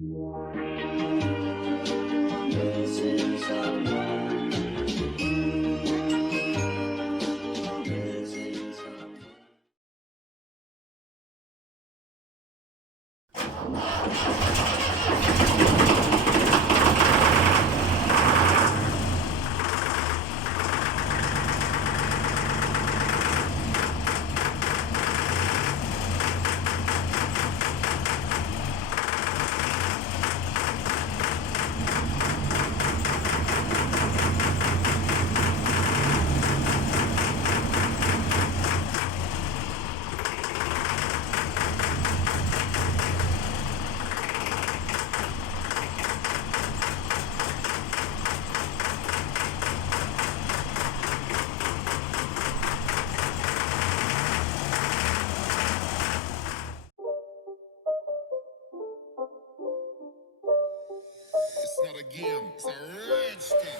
This is our world. This is our It's not a game, it's a rich thing.